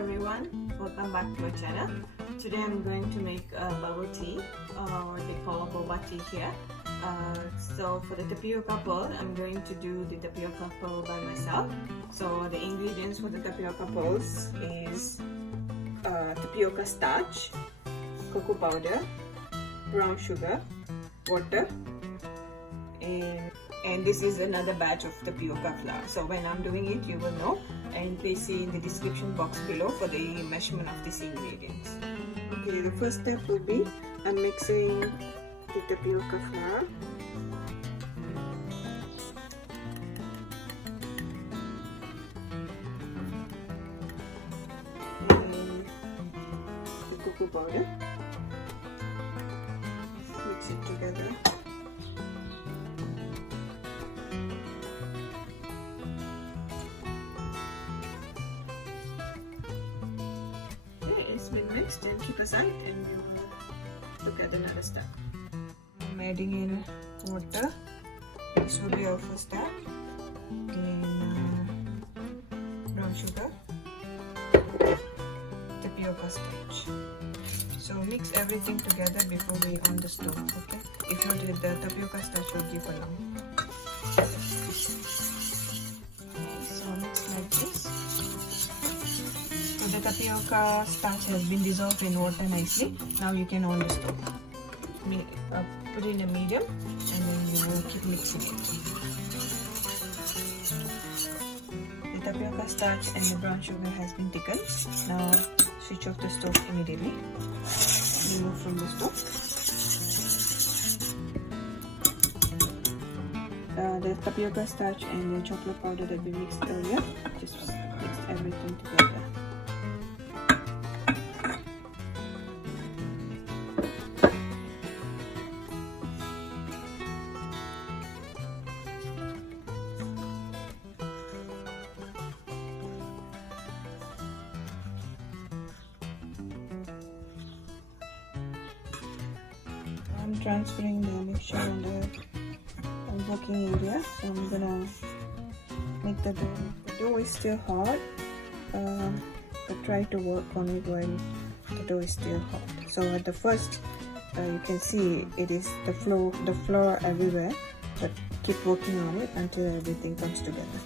everyone, welcome back to my channel. Today I'm going to make a bubble tea, or they call boba tea here. So for the tapioca pearl, I'm going to do the tapioca pearl by myself. So the ingredients for the tapioca pearls is tapioca starch, cocoa powder, brown sugar, water, and this is another batch of tapioca flour. So when I'm doing it, you will know, and please see in the description box below for the measurement of these ingredients. Okay, the first step will be I'm mixing the tapioca flour. And the cocoa powder. Mix it together. It's been mixed, and keep aside, and we will look at another step. I'm adding in water. This will be our first step. And brown sugar, tapioca starch. So mix everything together before we on the stove. Okay, if not, the tapioca starch will give a lump. So mix like this. So the tapioca starch has been dissolved in water nicely. Now you can on the stove. Put it in a medium, and then you will keep mixing it. The tapioca starch and the brown sugar has been thickened. Now switch off the stove immediately. Remove from the stove. The tapioca starch and the chocolate powder that we mixed earlier, just mix everything together. I'm transferring the mixture in the working area, so I'm gonna make the dough. The dough is still hot, but try to work on it when the dough is still hot. So at the first, you can see it is the flour everywhere, but keep working on it until everything comes together.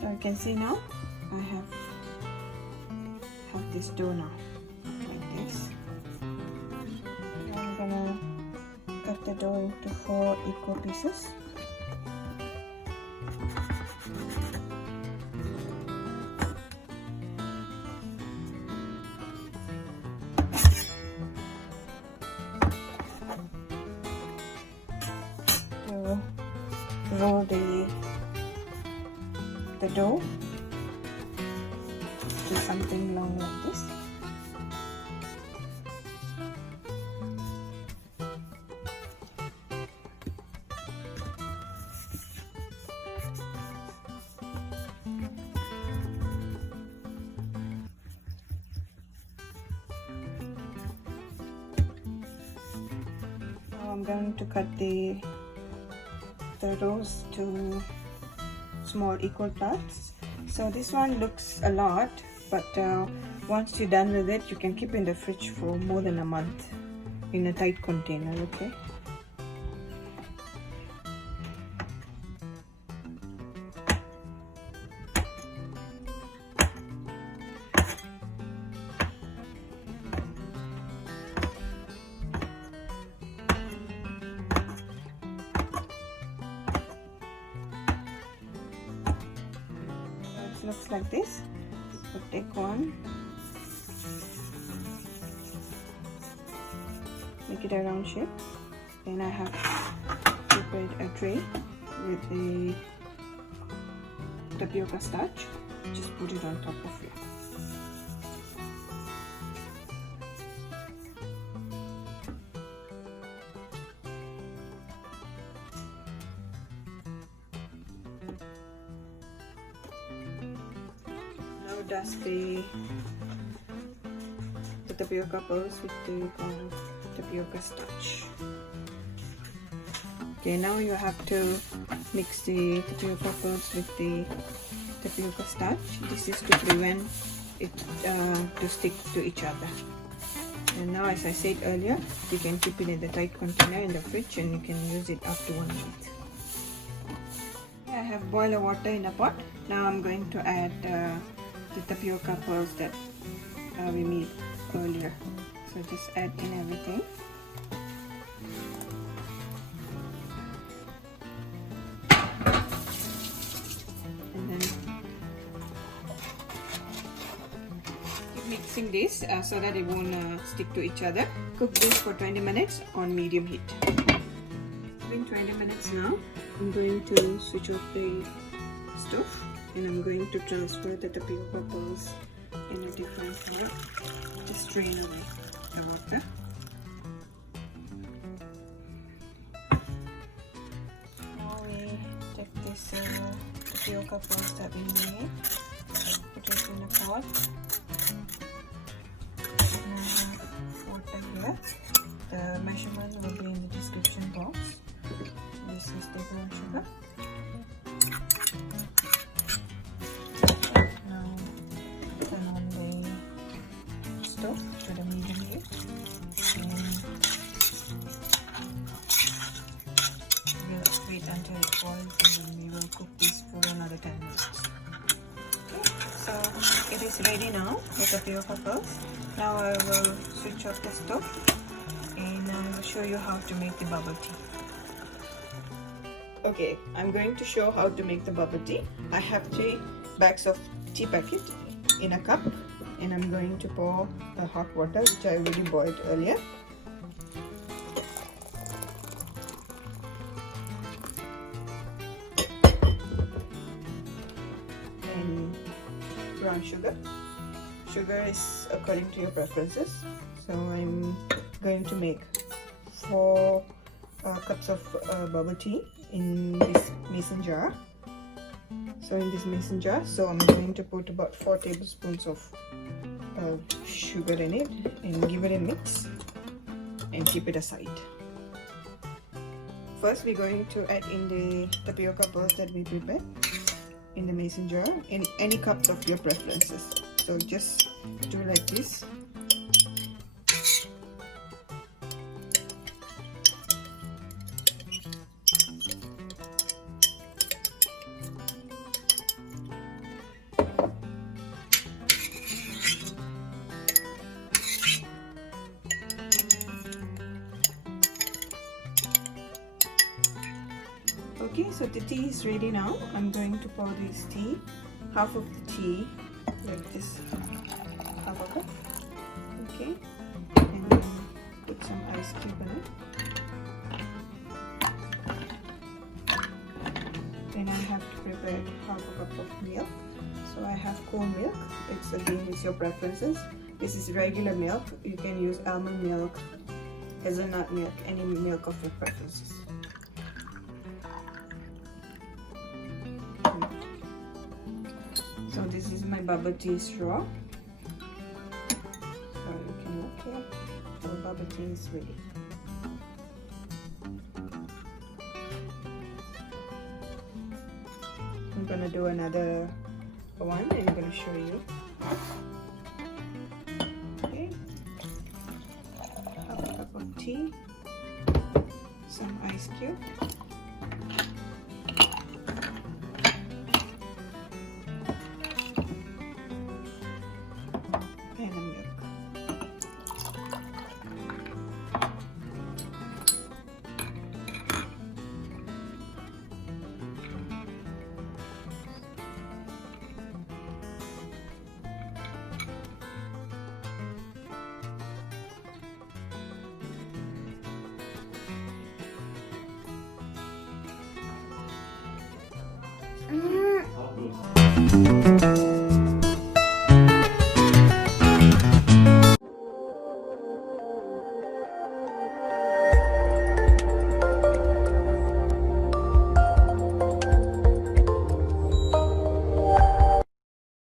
So you can see now I have this dough now, like this. Now I'm gonna cut the dough into 4 equal pieces. To roll the dough to something long like this. Now I'm going to cut the rolls to small equal parts. So this one looks a lot, but once you're done with it, you can keep in the fridge for more than a month in a tight container. Okay. Looks like this. So take one, make it a round shape. Then I have prepared a tray with the tapioca starch. Just put it on top of it. Dust the tapioca pearls with the tapioca starch. Okay, now you have to mix the tapioca pearls with the tapioca starch. This is to prevent it to stick to each other. And now, as I said earlier, you can keep it in the tight container in the fridge and you can use it up to 1 month. I have boiling water in a pot. Now I'm going to add the tapioca pearls that we made earlier. So just add in everything. And then keep mixing this so that it won't stick to each other. Cook this for 20 minutes on medium heat. It's been 20 minutes now. I'm going to switch off the stove and I'm going to transfer the tapioca pearls in a different pot. Just strain away the water. Now we take this tapioca pearls that we made, put it in a pot. Water here. The measurement will be in the description box. This is the brown sugar. Now turn on the stove to the medium heat and we'll wait until it boils and then we will cook this for another 10 minutes. Okay, so it is ready now, the tapioca pearls. Now I will switch off the stove and I will show you how to make the bubble tea. Okay, I'm going to show how to make the bubble tea. I have 3 bags of tea packet in a cup and I'm going to pour the hot water which I already boiled earlier. And brown sugar. Sugar is according to your preferences. So I'm going to make 4 cups of bubble tea in this mason jar. So in this mason jar, so I'm going to put about 4 tablespoons of sugar in it and give it a mix and keep it aside. First we're going to add in the tapioca pearls that we prepared in the mason jar in any cups of your preferences. So just do like this. Okay, so the tea is ready now. I'm going to pour this tea, half of the tea, like this, half of it. Okay, and then put some ice cube in it. Then I have to prepare half a cup of milk. So I have cold milk. It's your preferences. This is regular milk. You can use almond milk, hazelnut milk, any milk of your preferences. So this is my bubble tea straw. So you can look here. Our bubble tea is ready. I'm gonna do another one and I'm gonna show you. Okay. Half a cup of tea. Some ice cube. And a milk.